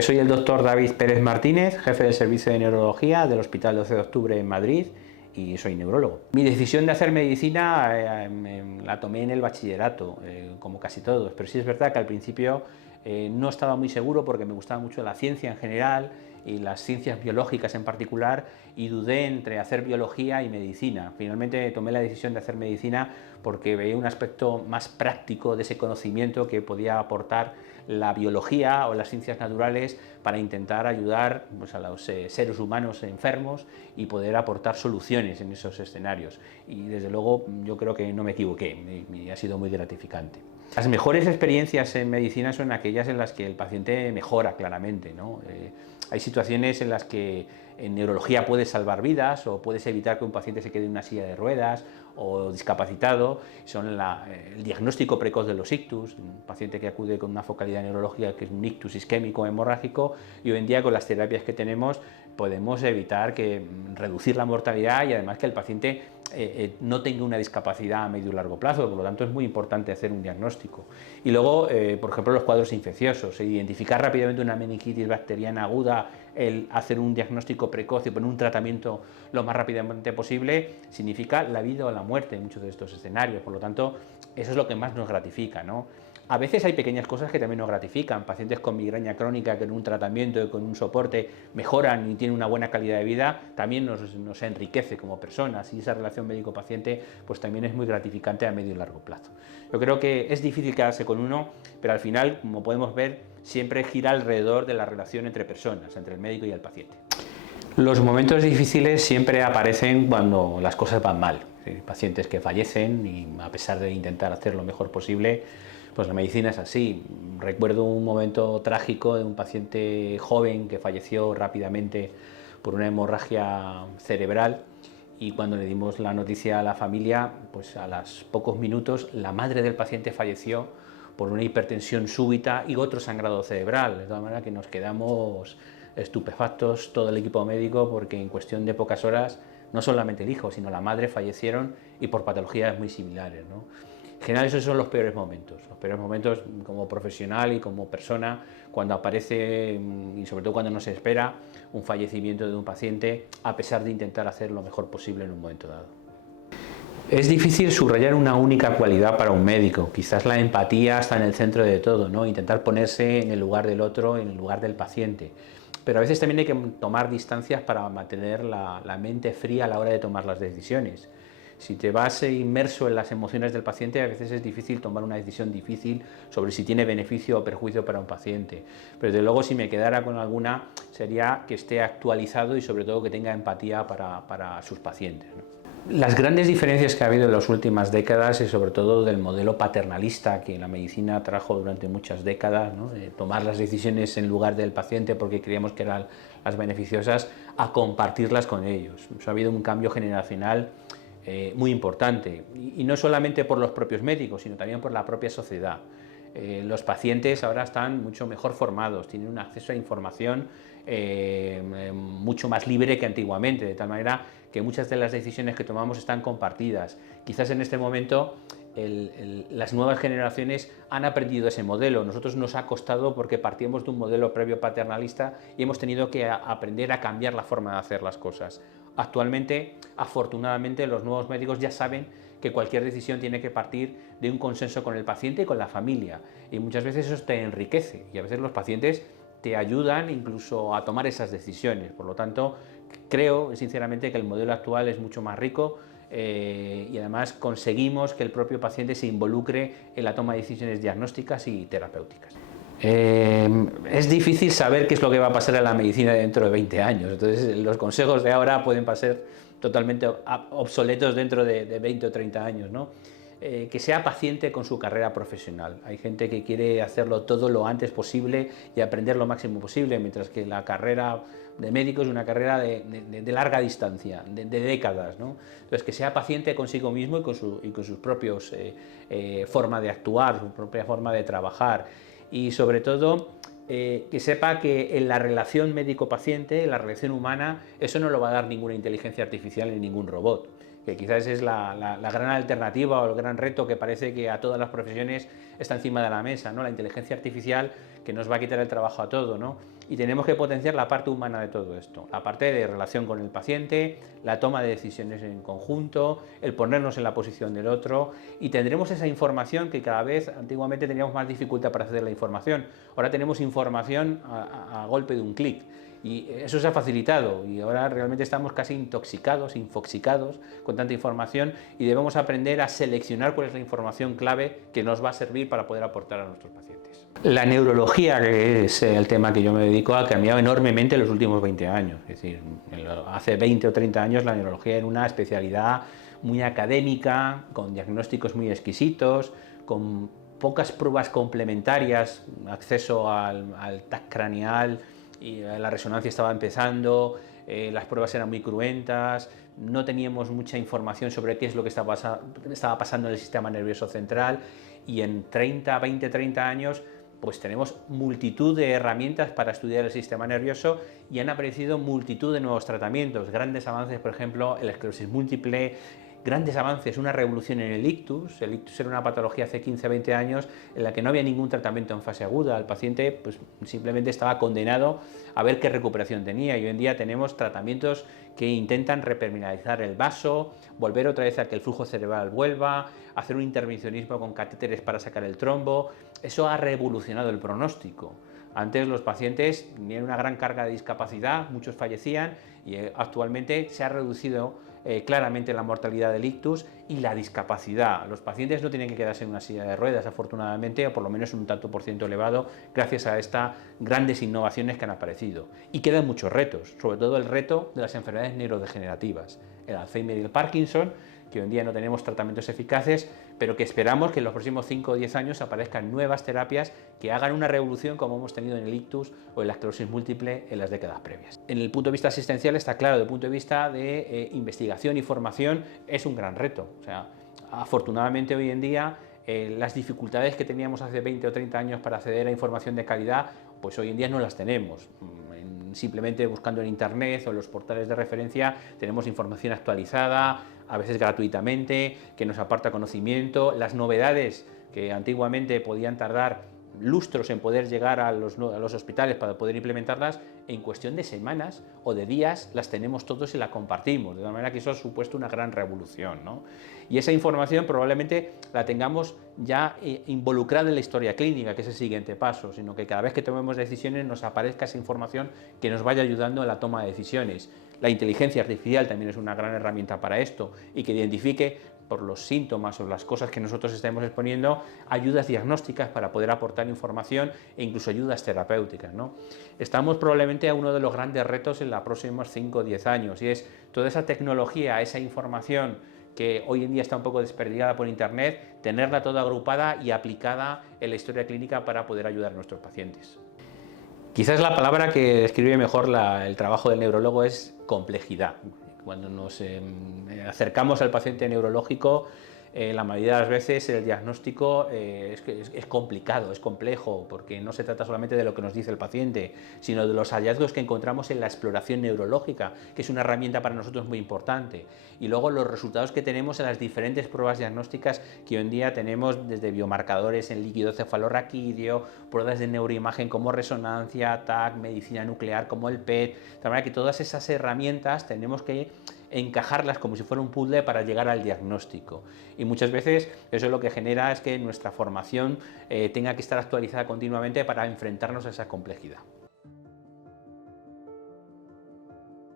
Soy el doctor David Pérez Martínez, jefe del Servicio de Neurología del Hospital 12 de Octubre en Madrid y soy neurólogo. Mi decisión de hacer medicina la tomé en el bachillerato, como casi todos, pero sí es verdad que al principio no estaba muy seguro porque me gustaba mucho la ciencia en general y las ciencias biológicas en particular y dudé entre hacer biología y medicina. Finalmente tomé la decisión de hacer medicina porque veía un aspecto más práctico de ese conocimiento que podía aportar la biología o las ciencias naturales para intentar ayudar pues, a los seres humanos enfermos y poder aportar soluciones en esos escenarios. Y desde luego yo creo que no me equivoqué, ha sido muy gratificante. Las mejores experiencias en medicina son aquellas en las que el paciente mejora claramente, ¿no? Hay situaciones en las que en neurología puedes salvar vidas o puedes evitar que un paciente se quede en una silla de ruedas o discapacitado. Son el diagnóstico precoz de los ictus, un paciente que acude con una focalidad neurológica que es un ictus isquémico hemorrágico, y hoy en día con las terapias que tenemos podemos evitar reducir la mortalidad y además que el paciente no tenga una discapacidad a medio y largo plazo. Por lo tanto es muy importante hacer un diagnóstico. Y luego, por ejemplo, los cuadros infecciosos, identificar rápidamente una meningitis bacteriana aguda, el hacer un diagnóstico precoz y poner un tratamiento lo más rápidamente posible, significa la vida o la muerte en muchos de estos escenarios. Por lo tanto, eso es lo que más nos gratifica, ¿no? A veces hay pequeñas cosas que también nos gratifican, pacientes con migraña crónica que en un tratamiento y con un soporte mejoran y tienen una buena calidad de vida, también nos enriquece como personas, y esa relación médico-paciente pues también es muy gratificante a medio y largo plazo. Yo creo que es difícil quedarse con uno, pero al final, como podemos ver, siempre gira alrededor de la relación entre personas, entre el médico y el paciente. Los momentos difíciles siempre aparecen cuando las cosas van mal. Pacientes que fallecen y a pesar de intentar hacer lo mejor posible, pues la medicina es así. Recuerdo un momento trágico de un paciente joven que falleció rápidamente por una hemorragia cerebral, y cuando le dimos la noticia a la familia, pues a los pocos minutos la madre del paciente falleció por una hipertensión súbita y otro sangrado cerebral, de tal manera que nos quedamos estupefactos todo el equipo médico, porque en cuestión de pocas horas no solamente el hijo sino la madre fallecieron y por patologías muy similares, ¿no? En general esos son los peores momentos como profesional y como persona, cuando aparece, y sobre todo cuando no se espera, un fallecimiento de un paciente a pesar de intentar hacer lo mejor posible en un momento dado. Es difícil subrayar una única cualidad para un médico, quizás la empatía está en el centro de todo, ¿no? Intentar ponerse en el lugar del otro, en el lugar del paciente. Pero a veces también hay que tomar distancias para mantener la mente fría a la hora de tomar las decisiones. Si te vas inmerso en las emociones del paciente, a veces es difícil tomar una decisión difícil sobre si tiene beneficio o perjuicio para un paciente. Pero desde luego, si me quedara con alguna, sería que esté actualizado y sobre todo que tenga empatía para sus pacientes, ¿no? Las grandes diferencias que ha habido en las últimas décadas es sobre todo del modelo paternalista que la medicina trajo durante muchas décadas, ¿no? De tomar las decisiones en lugar del paciente porque creíamos que eran las beneficiosas, a compartirlas con ellos. Ha habido un cambio generacional muy importante, y no solamente por los propios médicos, sino también por la propia sociedad. Los pacientes ahora están mucho mejor formados, tienen un acceso a información mucho más libre que antiguamente, de tal manera que muchas de las decisiones que tomamos están compartidas. Quizás en este momento las nuevas generaciones han aprendido ese modelo. Nosotros nos ha costado porque partíamos de un modelo previo paternalista y hemos tenido que aprender a cambiar la forma de hacer las cosas. Actualmente, afortunadamente, los nuevos médicos ya saben que cualquier decisión tiene que partir de un consenso con el paciente y con la familia, y muchas veces eso te enriquece y a veces los pacientes te ayudan incluso a tomar esas decisiones. Por lo tanto, creo sinceramente que el modelo actual es mucho más rico y además conseguimos que el propio paciente se involucre en la toma de decisiones diagnósticas y terapéuticas. Es difícil saber qué es lo que va a pasar en la medicina dentro de 20 años, entonces los consejos de ahora pueden pasar totalmente obsoletos dentro de 20 o 30 años, ¿no? Que sea paciente con su carrera profesional. Hay gente que quiere hacerlo todo lo antes posible y aprender lo máximo posible, mientras que la carrera de médico es una carrera de larga distancia, de décadas, ¿no? Entonces, que sea paciente consigo mismo y con sus propios forma de actuar, su propia forma de trabajar, y sobre todo que sepa que en la relación médico-paciente, en la relación humana, eso no lo va a dar ninguna inteligencia artificial ni ningún robot. que quizás es la gran alternativa o el gran reto que parece que a todas las profesiones está encima de la mesa, ¿no? La inteligencia artificial que nos va a quitar el trabajo a todo, ¿no? Y tenemos que potenciar la parte humana de todo esto, la parte de relación con el paciente, la toma de decisiones en conjunto, el ponernos en la posición del otro, y tendremos esa información que cada vez, antiguamente teníamos más dificultad para acceder a la información, ahora tenemos información a golpe de un clic. Y eso se ha facilitado y ahora realmente estamos casi intoxicados, infoxicados con tanta información, y debemos aprender a seleccionar cuál es la información clave que nos va a servir para poder aportar a nuestros pacientes. La neurología, que es el tema que yo me dedico, ha cambiado enormemente en los últimos 20 años. Es decir, hace 20 o 30 años la neurología era una especialidad muy académica, con diagnósticos muy exquisitos, con pocas pruebas complementarias, acceso al TAC craneal, y la resonancia estaba empezando, las pruebas eran muy cruentas, no teníamos mucha información sobre qué es lo que estaba pasando en el sistema nervioso central, y en 20-30 años pues tenemos multitud de herramientas para estudiar el sistema nervioso y han aparecido multitud de nuevos tratamientos, grandes avances, por ejemplo, en la esclerosis múltiple, grandes avances, una revolución en el ictus. El ictus era una patología hace 15-20 años en la que no había ningún tratamiento en fase aguda, el paciente pues simplemente estaba condenado a ver qué recuperación tenía, y hoy en día tenemos tratamientos que intentan repermeabilizar el vaso, volver otra vez a que el flujo cerebral vuelva, hacer un intervencionismo con catéteres para sacar el trombo. Eso ha revolucionado el pronóstico. Antes los pacientes tenían una gran carga de discapacidad, muchos fallecían, y actualmente se ha reducido claramente la mortalidad del ictus y la discapacidad. Los pacientes no tienen que quedarse en una silla de ruedas, afortunadamente, o por lo menos un tanto por ciento elevado, gracias a estas grandes innovaciones que han aparecido. Y quedan muchos retos, sobre todo el reto de las enfermedades neurodegenerativas, el Alzheimer y el Parkinson, que hoy en día no tenemos tratamientos eficaces, pero que esperamos que en los próximos 5 o 10 años aparezcan nuevas terapias que hagan una revolución como hemos tenido en el ictus o en la esclerosis múltiple en las décadas previas. En el punto de vista asistencial está claro, desde el punto de vista de investigación y formación es un gran reto. O sea, afortunadamente hoy en día las dificultades que teníamos hace 20 o 30 años para acceder a información de calidad, pues hoy en día no las tenemos. Simplemente buscando en internet o en los portales de referencia tenemos información actualizada, a veces gratuitamente, que nos aporta conocimiento. Las novedades que antiguamente podían tardar lustros en poder llegar a los hospitales para poder implementarlas, en cuestión de semanas o de días las tenemos todos y la compartimos, de tal manera que eso ha supuesto una gran revolución, ¿no? Y esa información probablemente la tengamos ya involucrada en la historia clínica, que es el siguiente paso, sino que cada vez que tomemos decisiones nos aparezca esa información que nos vaya ayudando en la toma de decisiones. La inteligencia artificial también es una gran herramienta para esto, y que identifique por los síntomas o las cosas que nosotros estemos exponiendo, ayudas diagnósticas para poder aportar información e incluso ayudas terapéuticas, ¿no? Estamos probablemente a uno de los grandes retos en los próximos 5 o 10 años, y es toda esa tecnología, esa información que hoy en día está un poco desperdigada por internet, tenerla toda agrupada y aplicada en la historia clínica para poder ayudar a nuestros pacientes. Quizás la palabra que describe mejor el trabajo del neurólogo es complejidad. Cuando nos acercamos al paciente neurológico, la mayoría de las veces el diagnóstico es complicado, es complejo, porque no se trata solamente de lo que nos dice el paciente, sino de los hallazgos que encontramos en la exploración neurológica, que es una herramienta para nosotros muy importante, y luego los resultados que tenemos en las diferentes pruebas diagnósticas que hoy en día tenemos, desde biomarcadores en líquido cefalorraquídeo, pruebas de neuroimagen como resonancia, TAC, medicina nuclear como el PET, de manera que todas esas herramientas tenemos que encajarlas como si fuera un puzzle para llegar al diagnóstico, y muchas veces eso lo que genera es que nuestra formación tenga que estar actualizada continuamente para enfrentarnos a esa complejidad.